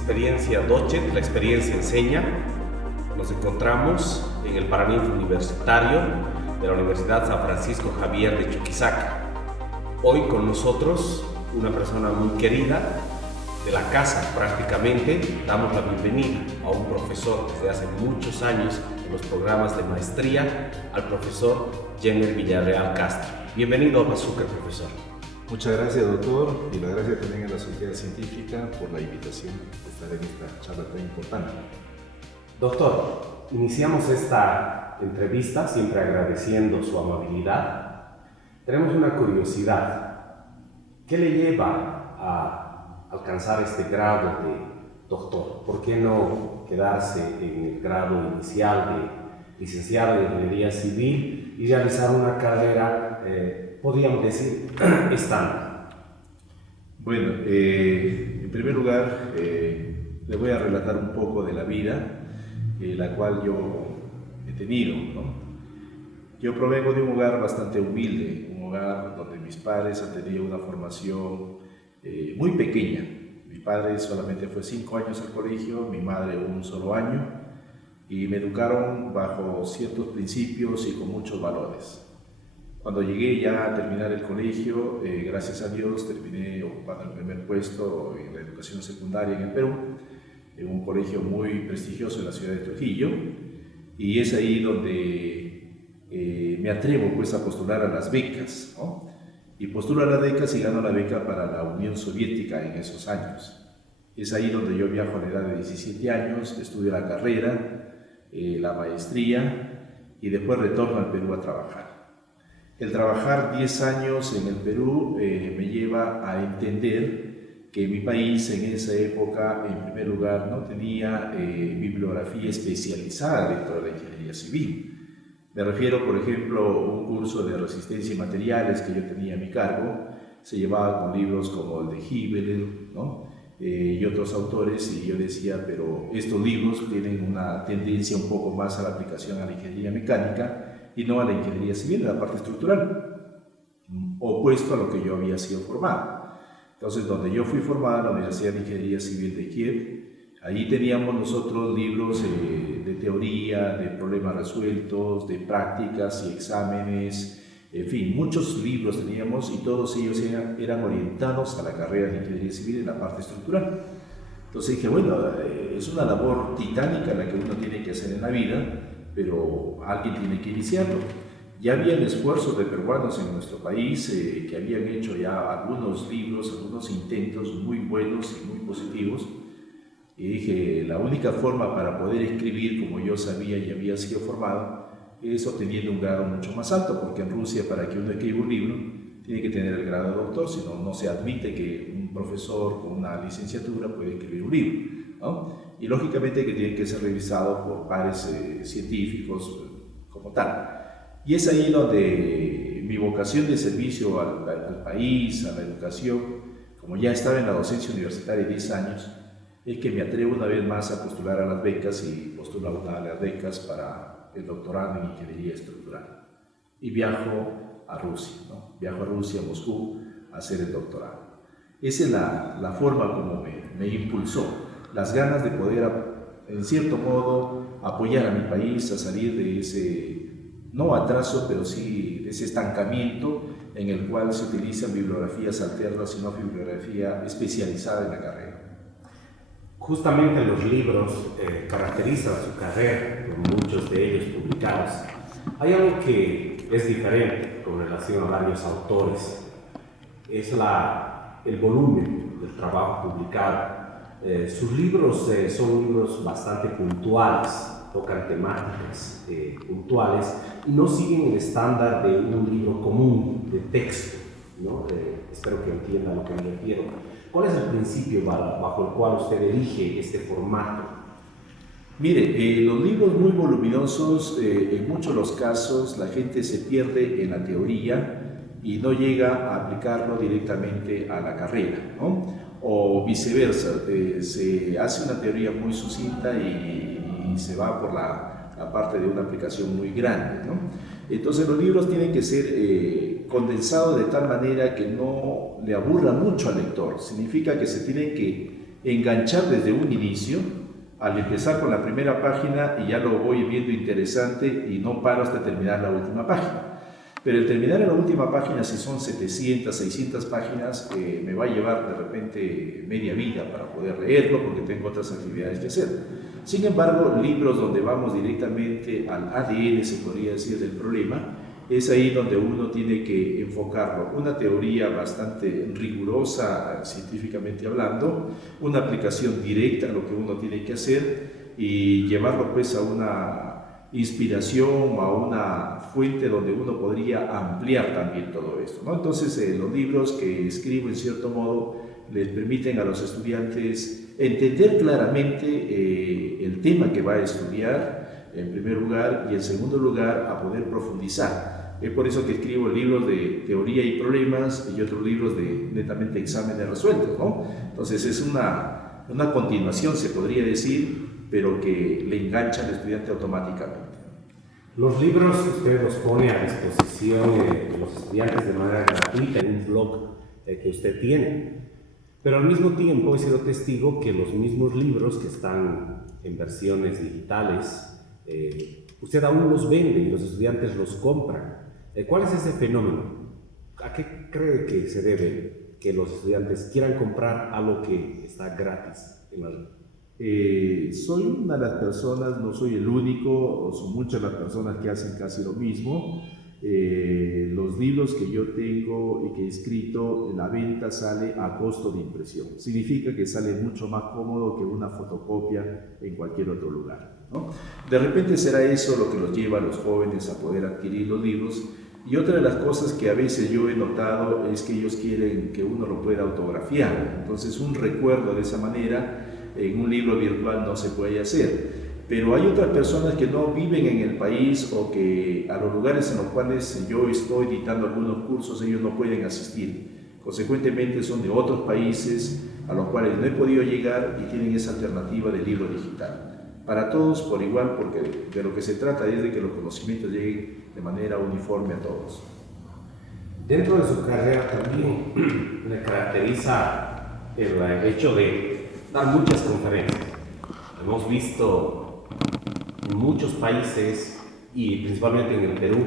Experiencia Dochet, la experiencia enseña. Nos encontramos en el Paraninfo Universitario de la Universidad San Francisco Javier de Chuquisaca. Hoy con nosotros una persona muy querida de la casa prácticamente. Damos la bienvenida a un profesor desde hace muchos años en los programas de maestría, al profesor Jenner Villarreal Castro. Bienvenido a Bazooka, profesor. Muchas gracias, doctor, y la gracia también a la Sociedad Científica por la invitación de estar en esta charla tan importante. Doctor, iniciamos esta entrevista siempre agradeciendo su amabilidad. Tenemos una curiosidad. ¿Qué le lleva a alcanzar este grado de doctor? ¿Por qué no quedarse en el grado inicial de licenciado en Ingeniería Civil y realizar una carrera, podríamos decir, estándar? Bueno, en primer lugar, le voy a relatar un poco de la vida, la cual yo he tenido, ¿no? Yo provengo de un hogar bastante humilde, un hogar donde mis padres han tenido una formación muy pequeña. Mi padre solamente fue 5 años al colegio, mi madre un solo año, y me educaron bajo ciertos principios y con muchos valores. Cuando llegué ya a terminar el colegio, gracias a Dios terminé ocupando el primer puesto en la educación secundaria en el Perú, en un colegio muy prestigioso en la ciudad de Trujillo, y es ahí donde me atrevo pues a postular a las becas, ¿no? Y postulo a las becas y gano la beca para la Unión Soviética en esos años. Es ahí donde yo viajo a la edad de 17 años, estudio la carrera, la maestría, y después retorno al Perú a trabajar. El trabajar 10 años en el Perú me lleva a entender que mi país en esa época, en primer lugar, no tenía bibliografía especializada dentro de la ingeniería civil. Me refiero, por ejemplo, a un curso de resistencia y materiales que yo tenía a mi cargo. Se llevaba con libros como el de Hibbeler, ¿no? Y otros autores, y yo decía, pero estos libros tienen una tendencia un poco más a la aplicación a la ingeniería mecánica y no a la ingeniería civil, a la parte estructural, opuesto a lo que yo había sido formado. Entonces, donde yo fui formado, en la Universidad de Ingeniería Civil de Kiev, allí teníamos nosotros libros de teoría, de problemas resueltos, de prácticas y exámenes, en fin, muchos libros teníamos, y todos ellos eran orientados a la carrera de Ingeniería Civil en la parte estructural. Entonces dije, bueno, es una labor titánica la que uno tiene que hacer en la vida, pero alguien tiene que iniciarlo. Ya habían esfuerzos de peruanos en nuestro país que habían hecho ya algunos libros, algunos intentos muy buenos y muy positivos, y dije, la única forma para poder escribir como yo sabía y había sido formado es obteniendo un grado mucho más alto, porque en Rusia, para que uno escriba un libro tiene que tener el grado de doctor, si no, no se admite que un profesor con una licenciatura puede escribir un libro, ¿no? Y lógicamente que tiene que ser revisado por pares científicos como tal. Y es ahí donde mi vocación de servicio al país, a la educación, como ya estaba en la docencia universitaria 10 años, es que me atrevo una vez más a postular a las becas, y postulo una de las becas para el doctorado en Ingeniería Estructural. Y viajo a Rusia, ¿no? Viajo a Rusia, a Moscú, a hacer el doctorado. Esa es la forma como me impulsó, las ganas de poder, en cierto modo, apoyar a mi país a salir de ese, no atraso, pero sí de ese estancamiento en el cual se utilizan bibliografías alternas y no bibliografía especializada en la carrera. Justamente los libros caracterizan su carrera, con muchos de ellos publicados. Hay algo que es diferente con relación a varios autores, es el volumen del trabajo publicado. Sus libros son libros bastante puntuales, tocan temáticas puntuales y no siguen el estándar de un libro común de texto, ¿no? Espero que entiendan a lo que me refiero. ¿Cuál es el principio bajo el cual usted elige este formato? Mire, los libros muy voluminosos, en muchos de los casos la gente se pierde en la teoría y no llega a aplicarlo directamente a la carrera, ¿no? O viceversa, se hace una teoría muy sucinta y se va por la parte de una aplicación muy grande, ¿no? Entonces los libros tienen que ser condensados de tal manera que no le aburra mucho al lector. Significa que se tienen que enganchar desde un inicio, al empezar con la primera página y ya lo voy viendo interesante y no paro hasta terminar la última página. Pero el terminar en la última página, si son 700, 600 páginas, me va a llevar de repente media vida para poder leerlo porque tengo otras actividades que hacer. Sin embargo, libros donde vamos directamente al ADN, se podría decir, del problema, es ahí donde uno tiene que enfocarlo. Una teoría bastante rigurosa, científicamente hablando, una aplicación directa a lo que uno tiene que hacer y llevarlo pues a una inspiración o a una fuente donde uno podría ampliar también todo esto, ¿no? Entonces, los libros que escribo, en cierto modo, les permiten a los estudiantes entender claramente el tema que va a estudiar, en primer lugar, y en segundo lugar, a poder profundizar. Es por eso que escribo libros de teoría y problemas y otros libros de netamente exámenes resueltos, ¿no? Entonces, es una continuación, se podría decir, pero que le engancha al estudiante automáticamente. Los libros usted los pone a disposición de los estudiantes de manera gratuita en un blog que usted tiene, pero al mismo tiempo he sido testigo que los mismos libros que están en versiones digitales, usted aún los vende y los estudiantes los compran. ¿Cuál es ese fenómeno? ¿A qué cree que se debe que los estudiantes quieran comprar algo que está gratis en la red? Soy una de las personas, no soy el único, son muchas las personas que hacen casi lo mismo. Los libros que yo tengo y que he escrito, la venta sale a costo de impresión. Significa que sale mucho más cómodo que una fotocopia en cualquier otro lugar, ¿no? De repente será eso lo que los lleva a los jóvenes a poder adquirir los libros. Y otra de las cosas que a veces yo he notado es que ellos quieren que uno lo pueda autografiar. Entonces, un recuerdo de esa manera en un libro virtual no se puede hacer. Pero hay otras personas que no viven en el país o que a los lugares en los cuales yo estoy dictando algunos cursos ellos no pueden asistir. Consecuentemente son de otros países a los cuales no he podido llegar y tienen esa alternativa del libro digital. Para todos por igual, porque de lo que se trata es de que los conocimientos lleguen de manera uniforme a todos. Dentro de su carrera también le caracteriza el hecho de dar muchas conferencias. Hemos visto en muchos países y principalmente en el Perú,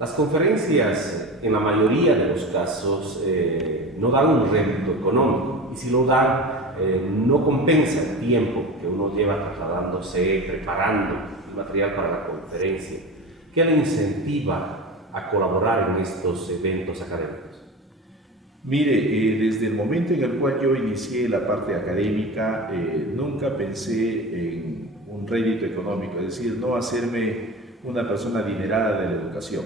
las conferencias en la mayoría de los casos no dan un rédito económico y si lo dan no compensa el tiempo que uno lleva trasladándose, preparando el material para la conferencia. ¿Qué le incentiva a colaborar en estos eventos académicos? Mire, desde el momento en el cual yo inicié la parte académica, nunca pensé en un rédito económico, es decir, no hacerme una persona adinerada de la educación.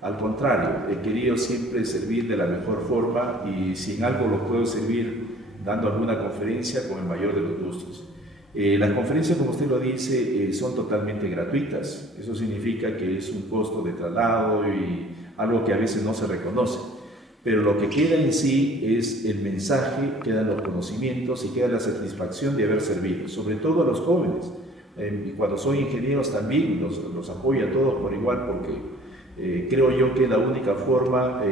Al contrario, he querido siempre servir de la mejor forma y si en algo lo puedo servir dando alguna conferencia con el mayor de los gustos. Las conferencias, como usted lo dice, son totalmente gratuitas. Eso significa que es un costo de traslado y algo que a veces no se reconoce. Pero lo que queda en sí es el mensaje, quedan los conocimientos y queda la satisfacción de haber servido, sobre todo a los jóvenes. Y cuando son ingenieros también los apoyo a todos por igual porque creo yo que es la única forma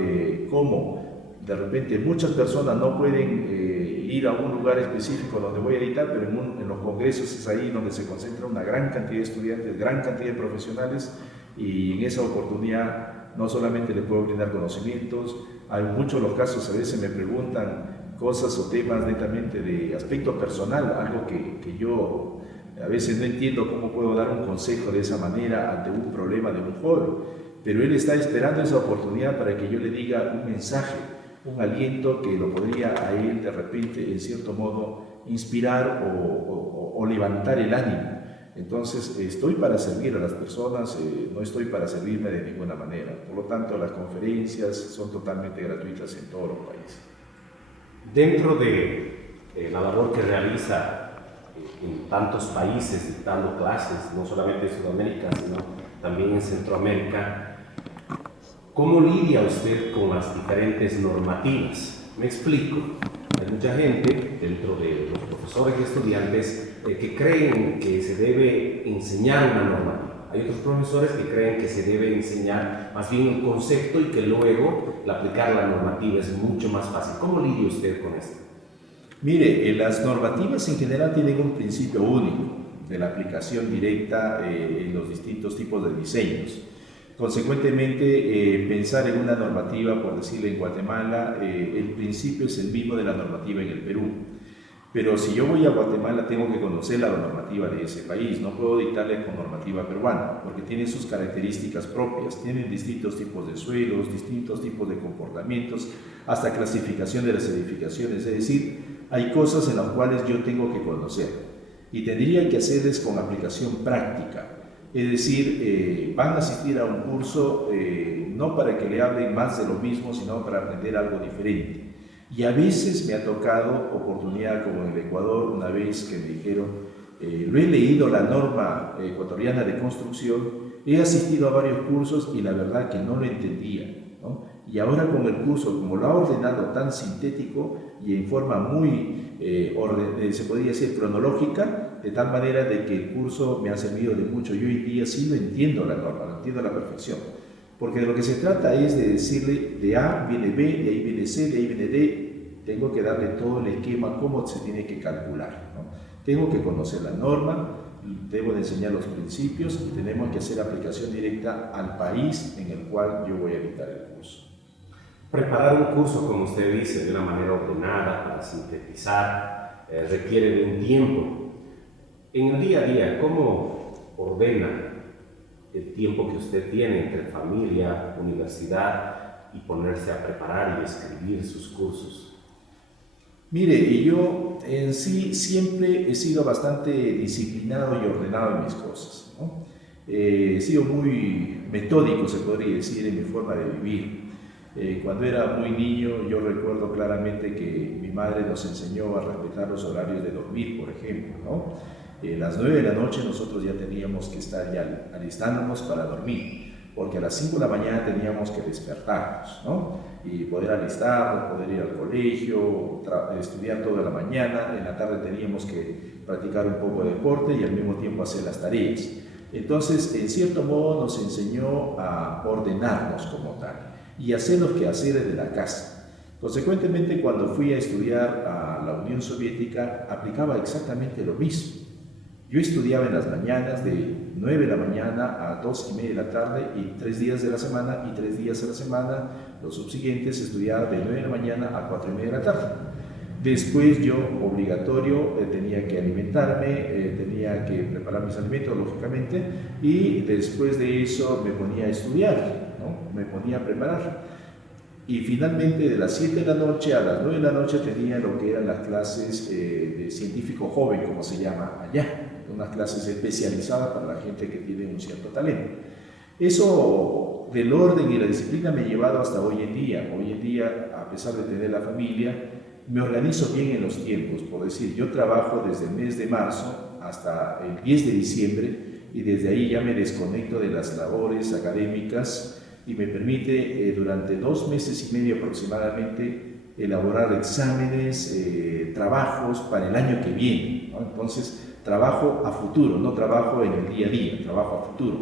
como de repente muchas personas no pueden ir a un lugar específico donde voy a editar, pero en los congresos es ahí donde se concentra una gran cantidad de estudiantes, gran cantidad de profesionales y en esa oportunidad no solamente les puedo brindar conocimientos, hay muchos los casos, a veces me preguntan cosas o temas netamente de aspecto personal, algo que yo a veces no entiendo cómo puedo dar un consejo de esa manera ante un problema de un joven, pero él está esperando esa oportunidad para que yo le diga un mensaje, un aliento que lo podría a él de repente en cierto modo inspirar o levantar el ánimo. Entonces estoy para servir a las personas, no estoy para servirme de ninguna manera. Por lo tanto, las conferencias son totalmente gratuitas en todos los países. Dentro de la labor que realiza en tantos países, dictando clases, no solamente en Sudamérica, sino también en Centroamérica, ¿cómo lidia usted con las diferentes normativas? Me explico. Hay mucha gente, dentro de los profesores y estudiantes, que creen que se debe enseñar una normativa. Hay otros profesores que creen que se debe enseñar más bien un concepto y que luego aplicar la normativa es mucho más fácil. ¿Cómo lidia usted con esto? Mire, las normativas en general tienen un principio único de la aplicación directa en los distintos tipos de diseños. Consecuentemente, pensar en una normativa, por decirlo en Guatemala, el principio es el mismo de la normativa en el Perú. Pero si yo voy a Guatemala, tengo que conocer la normativa de ese país, no puedo dictarle con normativa peruana, porque tiene sus características propias, tienen distintos tipos de suelos, distintos tipos de comportamientos, hasta clasificación de las edificaciones, es decir, hay cosas en las cuales yo tengo que conocer y tendría que hacerles con aplicación práctica, es decir, van a asistir a un curso no para que le hablen más de lo mismo, sino para aprender algo diferente. Y a veces me ha tocado oportunidad, como en el Ecuador, una vez que me dijeron, lo he leído la norma ecuatoriana de construcción, he asistido a varios cursos y la verdad que no lo entendía, ¿no? Y ahora con el curso, como lo ha ordenado tan sintético y en forma muy, se podría decir, cronológica, de tal manera de que el curso me ha servido de mucho. Yo hoy día sí lo entiendo la norma, lo entiendo a la perfección. Porque de lo que se trata es de decirle, de A viene B, de ahí viene C, de ahí viene D, tengo que darle todo el esquema, cómo se tiene que calcular, ¿no? Tengo que conocer la norma, debo de enseñar los principios y tenemos que hacer aplicación directa al país en el cual yo voy a dictar el curso. Preparar un curso, como usted dice, de una manera ordenada, para sintetizar, requiere de un tiempo. En el día a día, ¿cómo ordena el tiempo que usted tiene entre familia, universidad y ponerse a preparar y escribir sus cursos? Mire, yo en sí siempre he sido bastante disciplinado y ordenado en mis cosas, ¿no? He sido muy metódico, se podría decir, en mi forma de vivir. Cuando era muy niño, yo recuerdo claramente que mi madre nos enseñó a respetar los horarios de dormir, por ejemplo, ¿no? A las 9 de la noche nosotros ya teníamos que estar ya alistándonos para dormir, porque a las 5 de la mañana teníamos que despertarnos, ¿no? Y poder alistarnos, poder ir al colegio, estudiar toda la mañana. En la tarde teníamos que practicar un poco de deporte y al mismo tiempo hacer las tareas. Entonces, en cierto modo nos enseñó a ordenarnos como tal y hacer los quehaceres de la casa. Consecuentemente, cuando fui a estudiar a la Unión Soviética, aplicaba exactamente lo mismo. Yo estudiaba en las mañanas de 9 de la mañana a 2:30 de la tarde y 3 días de la semana, y 3 días a la semana, los subsiguientes, estudiaba de 9 de la mañana a 4:30 de la tarde. Después yo, obligatorio, tenía que alimentarme, tenía que preparar mis alimentos, lógicamente, y después de eso me ponía a estudiar, ¿no? Me ponía a preparar. Y finalmente, de las 7 de la noche a las 9 de la noche tenía lo que eran las clases de científico joven, como se llama allá, unas clases especializadas para la gente que tiene un cierto talento. Eso del orden y la disciplina me ha llevado hasta hoy en día. Hoy en día, a pesar de tener la familia, me organizo bien en los tiempos. Por decir, yo trabajo desde el mes de marzo hasta el 10 de diciembre y desde ahí ya me desconecto de las labores académicas y me permite durante 2 meses y medio aproximadamente elaborar exámenes, trabajos para el año que viene, ¿no? Entonces, trabajo a futuro, no trabajo en el día a día, trabajo a futuro.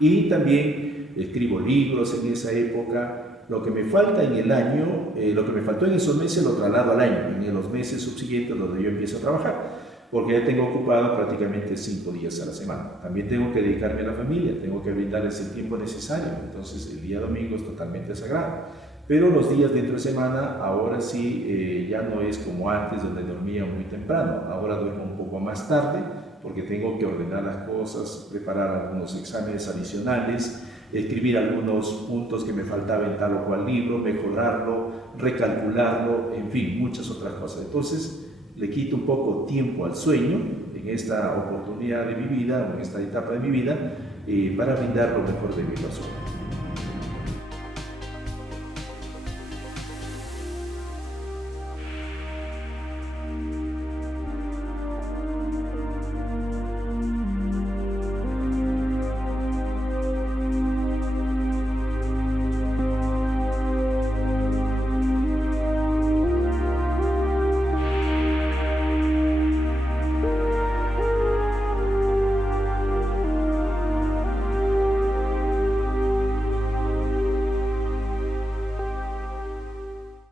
Y también escribo libros en esa época. Lo que me falta en el año, lo que me faltó en esos meses lo traslado al año, en los meses subsiguientes donde yo empiezo a trabajar, porque ya tengo ocupado prácticamente 5 días a la semana. También tengo que dedicarme a la familia, tengo que brindarles el tiempo necesario, entonces el día domingo es totalmente sagrado. Pero los días de entre semana, ahora sí, ya no es como antes, donde dormía muy temprano. Ahora duermo un poco más tarde, porque tengo que ordenar las cosas, preparar algunos exámenes adicionales, escribir algunos puntos que me faltaban en tal o cual libro, mejorarlo, recalcularlo, en fin, muchas otras cosas. Entonces, le quito un poco tiempo al sueño en esta oportunidad de mi vida, en esta etapa de mi vida, para brindar lo mejor de mi persona.